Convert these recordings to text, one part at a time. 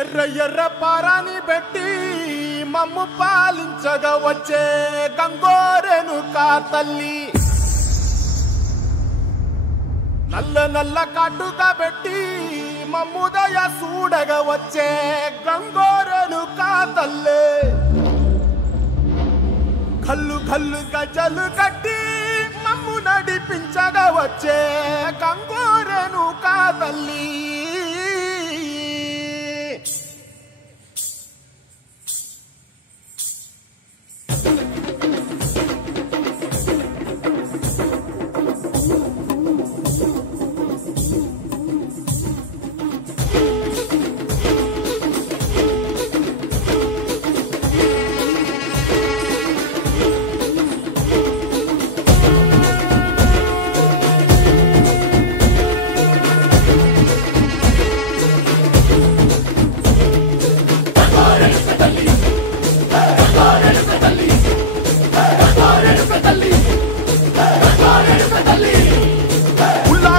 ఎర్ర ఎర్ర పారాని పెట్టి మమ్ము పాలించగా వచ్చే గంగోరేణుకా తల్లి, నల్ల నల్ల కాటుగా పెట్టి మమ్ముదయ చూడగా వచ్చే గంగోరేణుకా తల్లి, కల్లు కల్లు గజలు కట్టి మమ్ము నడిపించగా వచ్చే గంగోరేణుకా తల్లి.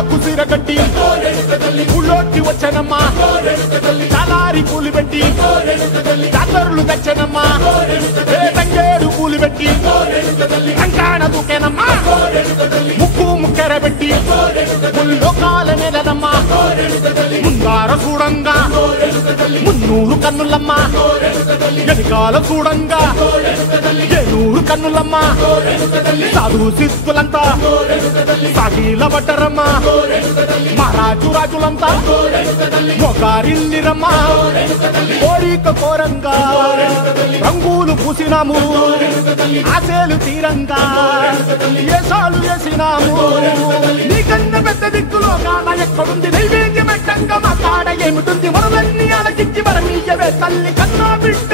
కుసిరగట్టి ఊళ్ళోకి వచ్చనమ్మా, చాలారి పూలు పెట్టి జాతరులు తెచ్చనమ్మా, తంగేడు పూలు పెట్టి కంకాణ దూకేనమ్మా, ముక్కు ముక్కెర పెట్టి ముల్లోకాల నెలనమ్మా, ముందార చూడంగా మున్నూరు కన్నులమ్మా, ఎనికాల చూడంగా ఏనూరు కన్నులమ్మా, సాధు సిద్ధులంతా సాగిల పడ్డరమ్మా, మహారాజు రాజులంతా మొగారిల్లిరమ్మా, కోరిక కోరంగా రంగులు పూసినాము, ఆశలు తీరంగా ఏసాలు వేసినాము, నీకన్నా పెద్ద దిక్కులో కాన ఎక్కడుంది, నైవేద్యం పెట్టంగా మా కాడ ఏమిటుంది, మనలన్నీ అలకించి మరమీయవే తల్లి కన్నా బిడ్డ